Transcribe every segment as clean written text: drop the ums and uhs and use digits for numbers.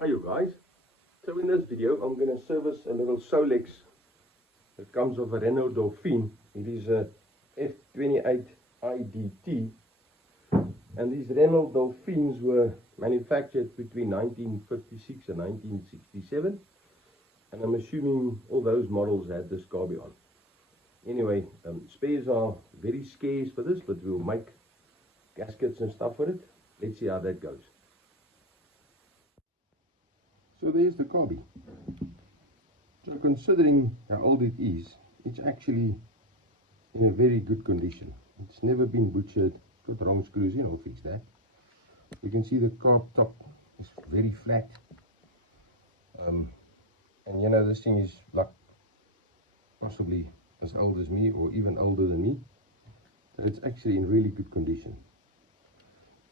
Hi you guys. So in this video I'm going to service a little Solex that comes off a Renault Dauphine. It is a F28 IDT, and these Renault Dauphines were manufactured between 1956 and 1967, and I'm assuming all those models had this carby on. Anyway, spares are very scarce for this, but we'll make gaskets and stuff for it. Let's see how that goes. So there's the carby. So considering how old it is, it's actually in a very good condition. It's never been butchered, got wrong screws in, I'll fix that. You can see the carb top is very flat. And you know, this thing is like possibly as old as me or even older than me. So it's actually in really good condition.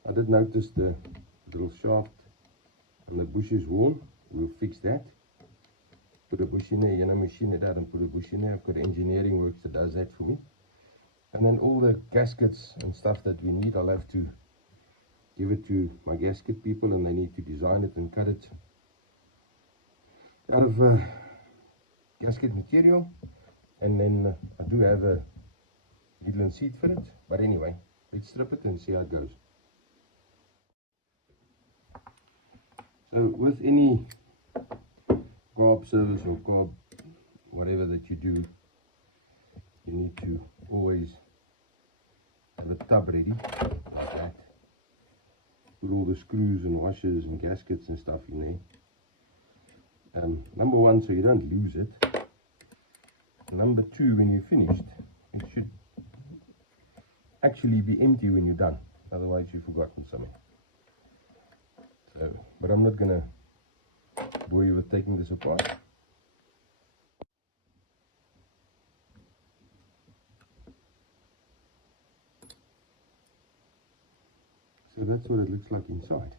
I did notice the little shaft and the bush is worn. We'll fix that. Put a bush in there, you know, machine it out and put a bush in there. I've got engineering works that does that for me. And then all the gaskets and stuff that we need, I'll have to give it to my gasket people, and they need to design it and cut it out of gasket material. And then I do have a needle and seat for it. But anyway, let's strip it and see how it goes. So with any carb service or carb whatever that you do, you need to always have a tub ready like that. Put all the screws and washers and gaskets and stuff in there. Number one, so you don't lose it. Number two, when you're finished, it should actually be empty when you're done. Otherwise you've forgotten something. So, but I'm not gonna bore you with taking this apart. So that's what it looks like inside.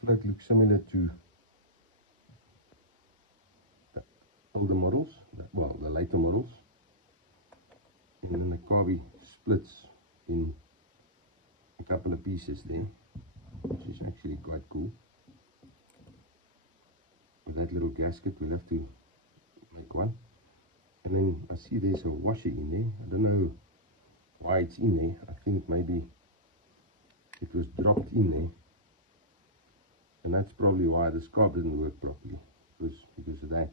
The float looks similar to the older models, well, the later models. And then the carby splits in a couple of pieces there, which is actually quite cool. With that little gasket, we'll have to make one. And then I see there's a washer in there. I don't know why it's in there. I think maybe it was dropped in there, and that's probably why the carb didn't work properly. It was because of that.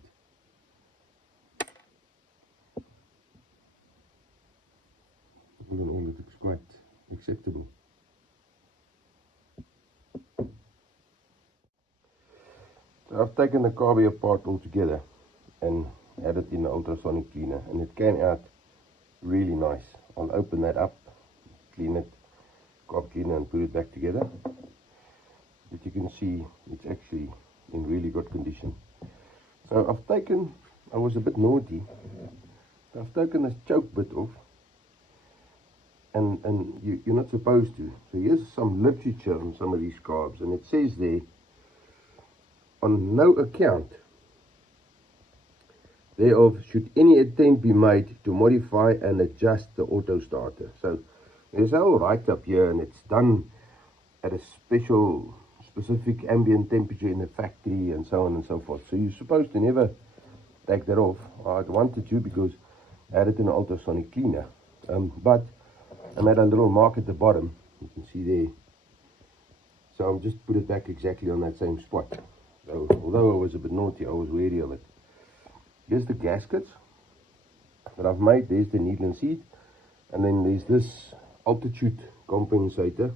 All in all, it looks quite acceptable. So I've taken the carby apart altogether and had it in the ultrasonic cleaner, and it came out really nice. I'll open that up, clean it, carb cleaner, and put it back together. But you can see it's actually in really good condition. So I was a bit naughty, I've taken this choke bit off, and you're not supposed to. So here's some literature on some of these carbs, and it says there, on no account thereof should any attempt be made to modify and adjust the auto starter. So there's a whole write-up here, and it's done at a specific ambient temperature in the factory and so on and so forth. So you're supposed to never take that off. I wanted to because I had it in an ultrasonic cleaner, but I made a little mark at the bottom, you can see there. So I'll just put it back exactly on that same spot. So although I was a bit naughty, I was wary of it. Here's the gaskets that I've made. There's the needle and seat, and then there's this altitude compensator.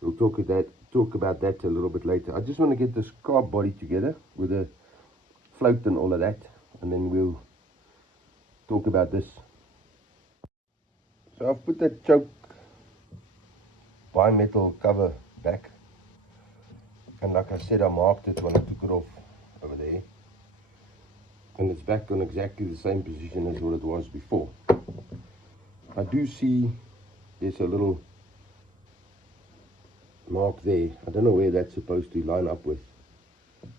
We'll talk about that a little bit later. I just want to get this carb body together with a float and all of that, and then we'll talk about this. So I've put that choke bimetal cover back, and like I said, I marked it when I took it off over there, and it's back on exactly the same position as what it was before. I do see there's a little mark there. I don't know where that's supposed to line up with.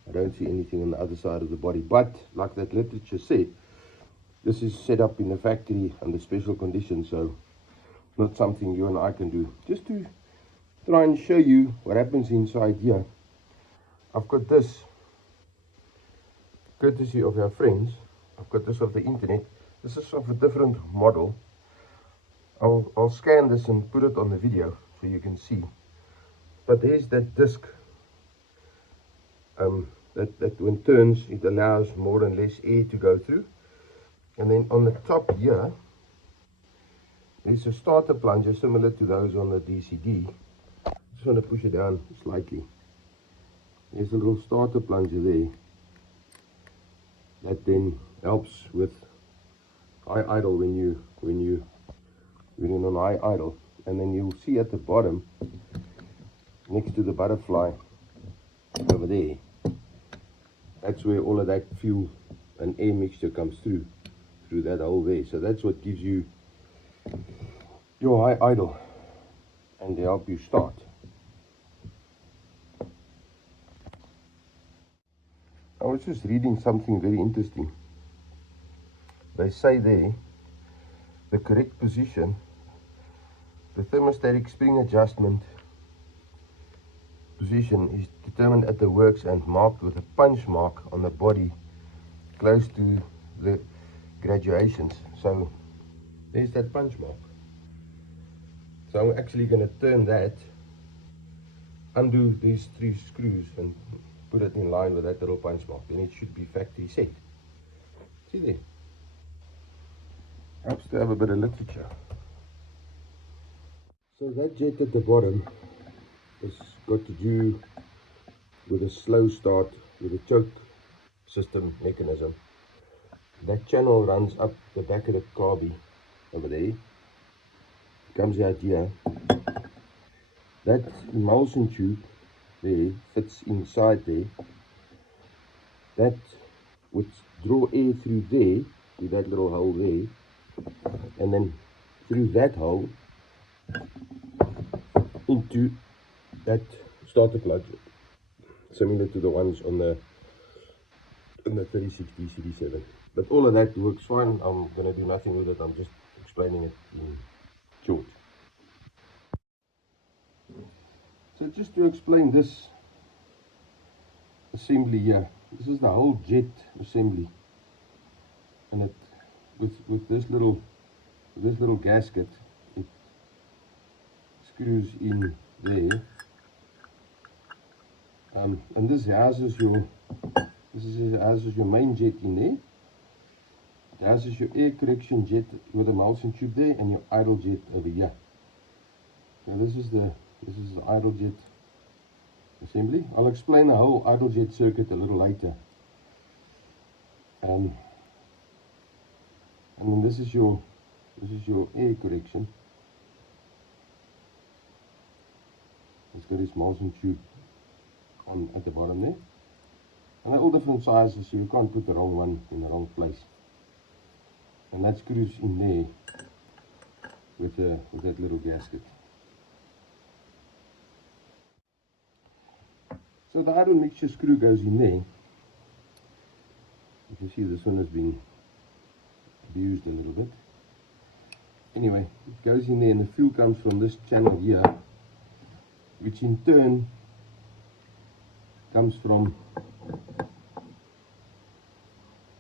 I don't see anything on the other side of the body, but like that literature said, this is set up in the factory under special conditions, so not something you and I can do. Just to try and show you what happens inside here. I've got this, courtesy of our friends. I've got this off the internet. This is of a different model. I'll scan this and put it on the video so you can see. But there's that disc that when it turns, it allows more and less air to go through. And then on the top here, there's a starter plunger similar to those on the DCD. Just want to push it down slightly. There's a little starter plunger there that then helps with high idle when you're on high idle. And then you'll see at the bottom, next to the butterfly over there, that's where all of that fuel and air mixture comes through that hole there. So that's what gives you your high idle and they help you start. I was just reading something very interesting. They say there, the correct position, the thermostatic spring adjustment position is determined at the works and marked with a punch mark on the body close to the graduations. So there's that punch mark. So I'm actually going to turn that, undo these 3 screws and put it in line with that little punch mark. Then it should be factory set. See there? Helps to have a bit of literature. So that jet at the bottom has got to do with a slow start with a choke system mechanism. That channel runs up the back of the carby over there, comes out here. That emulsion tube there fits inside there. That would draw air through there, through that little hole there, and then through that hole into that starter plug, similar to the ones on the 36 DCD7. But all of that works fine. I'm going to do nothing with it. I'm just explaining it in short. So just to explain this assembly here, this is the whole jet assembly, and it with this little gasket, it screws in there, and this houses your main jet in there. It houses your air correction jet with a emulsion tube there, and your idle jet over here. So this is the idle jet assembly. I'll explain the whole idle jet circuit a little later. And then this is your air correction. It's got this emulsion tube on at the bottom there, and they're all different sizes, so you can't put the wrong one in the wrong place. And that screws in there with that little gasket. So the idle mixture screw goes in there. You can see this one has been abused a little bit. Anyway, it goes in there, and the fuel comes from this channel here, which in turn comes from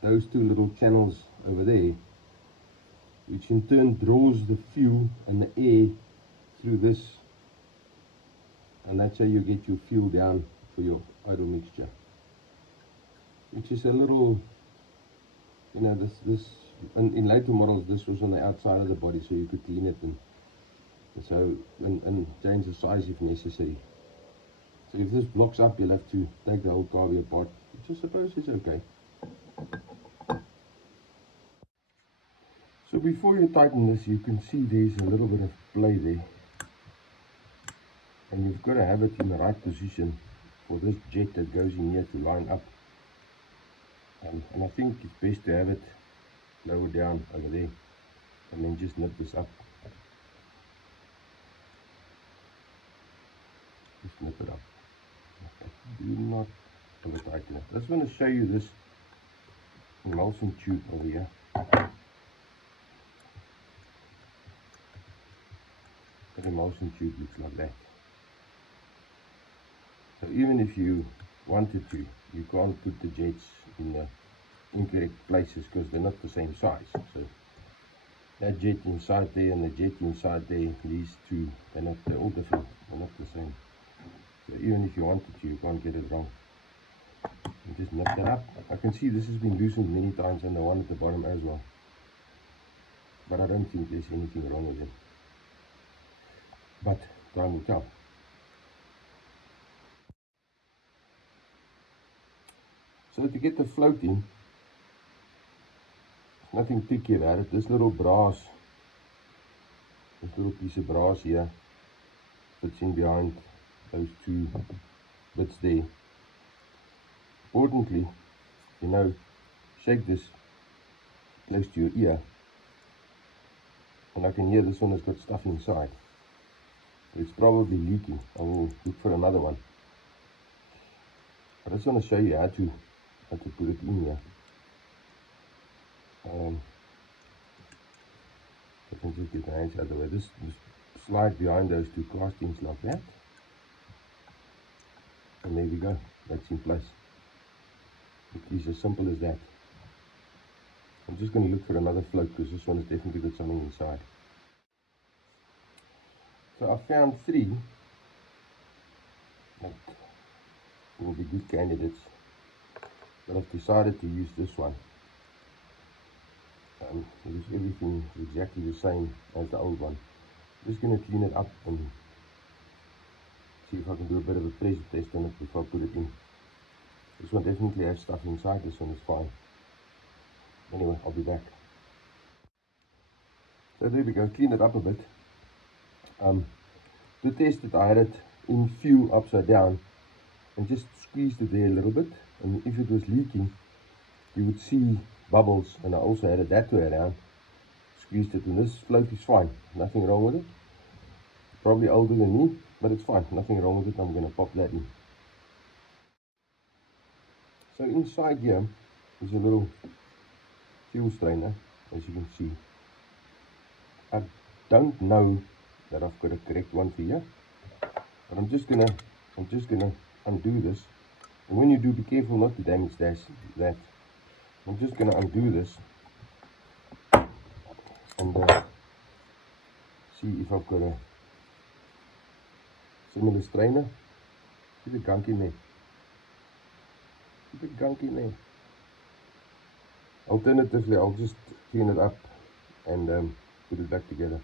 those 2 little channels over there, which in turn draws the fuel and the air through this, and that's how you get your fuel down for your idle mixture, which is a little, you know, this in later models this was on the outside of the body, so you could clean it and change the size if necessary. So if this blocks up, you'll have to take the whole carby apart, which I suppose is okay. So before you tighten this, you can see there's a little bit of play there, and you've got to have it in the right position for this jet that goes in here to line up. And I think it's best to have it lower down over there, and then just nip this up. Just nip it up. Okay. Do not over tighten it. I just want to show you this emulsion tube over here. The emulsion tube looks like that. So even if you wanted to, you can't put the jets in the incorrect places because they're not the same size. So that jet inside there and the jet inside there, these two, they're all different, they're not the same. So even if you wanted to, you can't get it wrong. You just nip that up. I can see this has been loosened many times and the one at the bottom as well. But I don't think there's anything wrong with it. But time will tell. So to get the float in, nothing tricky about it. This little brass, this little piece of brass here fits in behind those two bits there. Importantly, shake this close to your ear, and I can hear this one has got stuff inside. It's probably leaking. I will look for another one. I just want to show you how to put it in here. I can just get the hands out of the way. Just slide behind those two castings like that. And there we go. That's in place. It is as simple as that. I'm just going to look for another float because this one has definitely got something inside. So I found 3 that will be good candidates, but I've decided to use this one. Because everything is exactly the same as the old one. I'm just going to clean it up and see if I can do a bit of a pressure test on it before I put it in. This one definitely has stuff inside, this one is fine. Anyway, I'll be back. So there we go, clean it up a bit. To test it, I had it in fuel upside down and just squeezed it there a little bit, and if it was leaking you would see bubbles, and I also had it that way around, squeezed it, and this float is fine, nothing wrong with it. Probably older than me, but it's fine, nothing wrong with it. I'm going to pop that in. So inside here is a little fuel strainer, as you can see. I don't know that I've got a correct one for you, but I'm just gonna undo this. And when you do, be careful not to damage that. I'm just gonna undo this and see if I've got a similar strainer. Keep a gunk in there. Keep a gunk in there. Alternatively, I'll just clean it up and put it back together.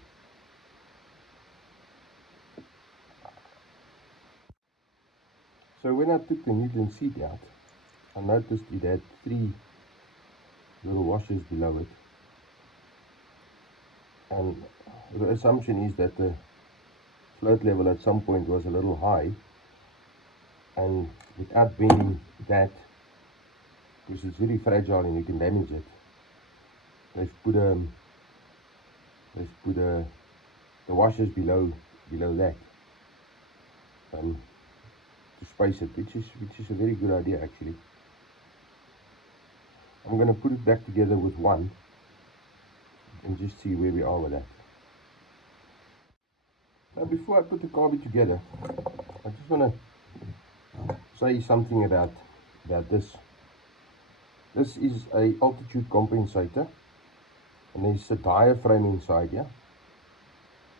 So when I took the Newton seat out, I noticed it had 3 little washers below it, and the assumption is that the float level at some point was a little high, and without bending that, because it's very fragile and you can damage it, they've put the washers below that to space it, which is a very good idea actually. I'm going to put it back together with one and just see where we are with that. Now before I put the carby together, I just want to say something about this. This is a altitude compensator, and there's a diaphragm inside here,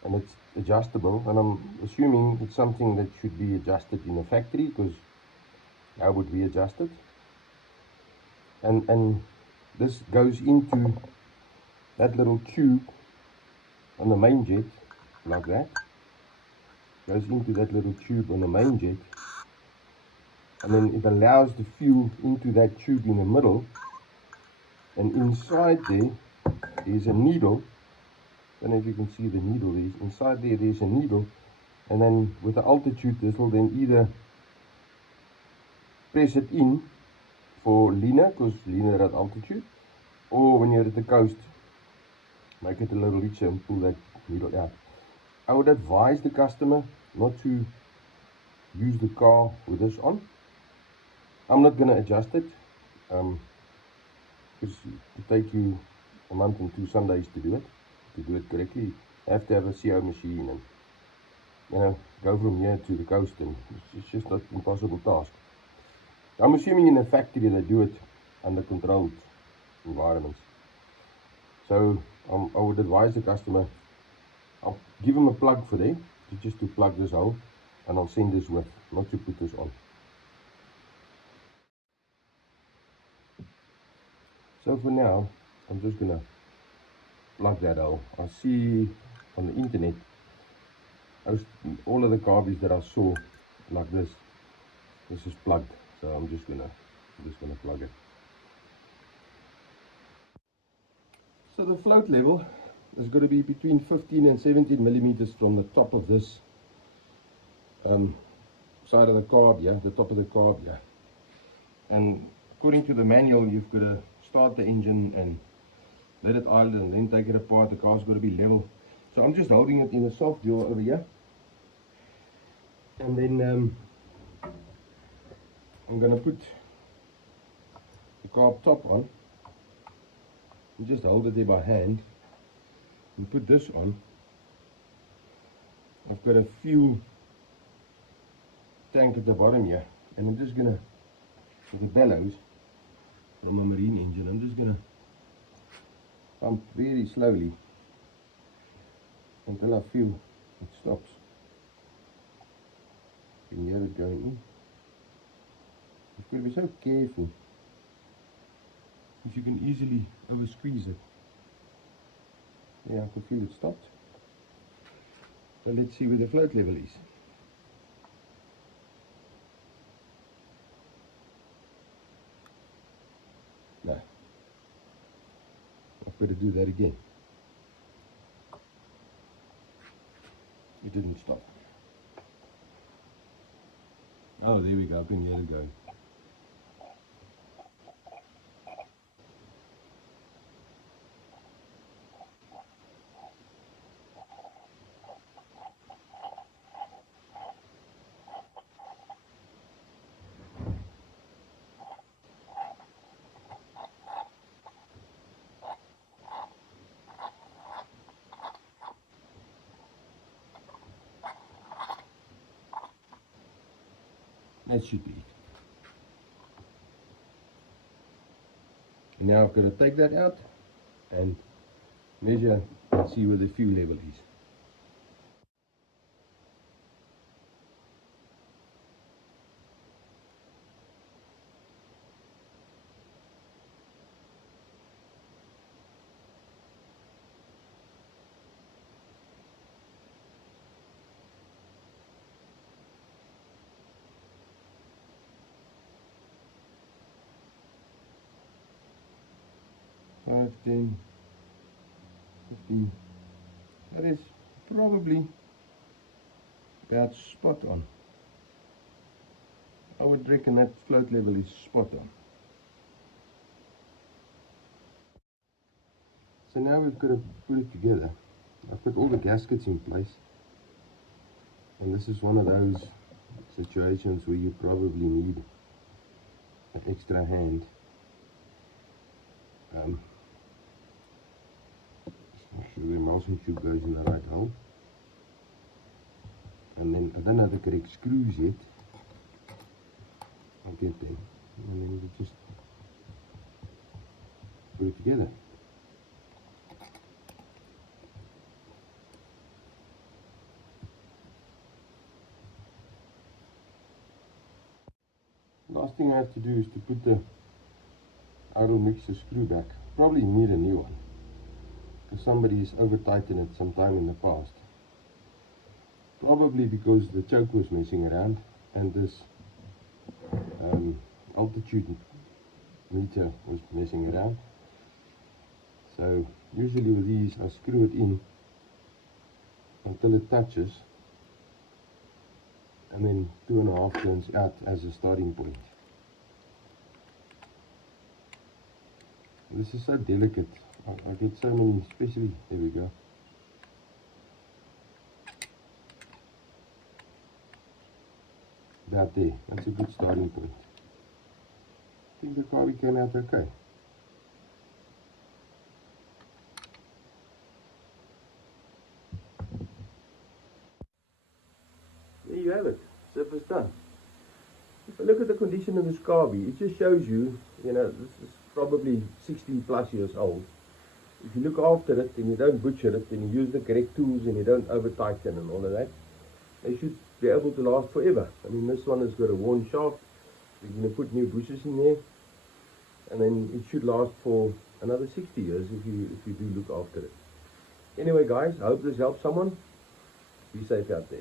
and it's adjustable, and I'm assuming it's something that should be adjusted in a factory, because how would we adjust it? And this goes into that little tube on the main jet, like that. Goes into that little tube on the main jet, and then it allows the fuel into that tube in the middle, and inside there is a needle. I don't know if you can see the needle there. Inside there's a needle, and then with the altitude this will then either press it in for leaner, because leaner at altitude, or when you're at the coast, make it a little richer and pull that needle out. I would advise the customer not to use the car with this on. I'm not going to adjust it, because it will take you a month and 2 Sundays to do it correctly. You have to have a CO machine, and go from here to the coast, and it's just not an impossible task. I'm assuming in a factory they do it under controlled environments. So I would advise the customer, I'll give him a plug for there, just to plug this hole, and I'll send this with, not to put this on. So for now, I'm just gonna plug that hole. I see on the internet, all of the carbies that I saw like this is plugged. So I'm just gonna plug it. So the float level is going to be between 15 and 17 millimeters from the top of this side of the carb, yeah, the top of the carb, yeah. And according to the manual, you've got to start the engine and let it idle and then take it apart. The car's got to be level. So I'm just holding it in a soft jaw over here, and then I'm going to put the carb top on and just hold it there by hand and put this on. I've got a fuel tank at the bottom here, and I'm just gonna, with the bellows from a marine engine, I'm just gonna pump very slowly until I feel it stops. You can hear it going in. You've got to be so careful, because you can easily over squeeze it. Yeah, I can feel it stopped. So let's see where the float level is. No, I've got to do that again. It didn't stop. Oh, there we go, I can hear it going. That should be it. And now I've got to take that out and measure and see where the fuel level is. Five, 10, 15. That is probably about spot on. I would reckon that float level is spot on. So now we've got to put it together. I've put all the gaskets in place, and this is one of those situations where you probably need an extra hand. Make sure the emulsion tube goes in the right hole. And then I don't have the correct screws yet. I'll get there. And then we just put it together. Last thing I have to do is to put the idle mixer screw back. Probably need a new one, because somebody's over tightened it sometime in the past. Probably because the choke was messing around and this altitude meter was messing around. So usually with these I screw it in until it touches, and then 2.5 turns out as a starting point. This is so delicate. I get so many, especially, there we go. About there, that's a good starting point. I think the carby came out okay. have it. Zip is done. If I look at the condition of this Kabi, it just shows you, this is probably 60 plus years old. If you look after it and you don't butcher it and you use the correct tools and you don't over tighten and all of that, they should be able to last forever. I mean, this one has got a worn shaft. We're going to put new bushes in there, and then it should last for another 60 years if you do look after it. Anyway guys, I hope this helps someone. Be safe out there.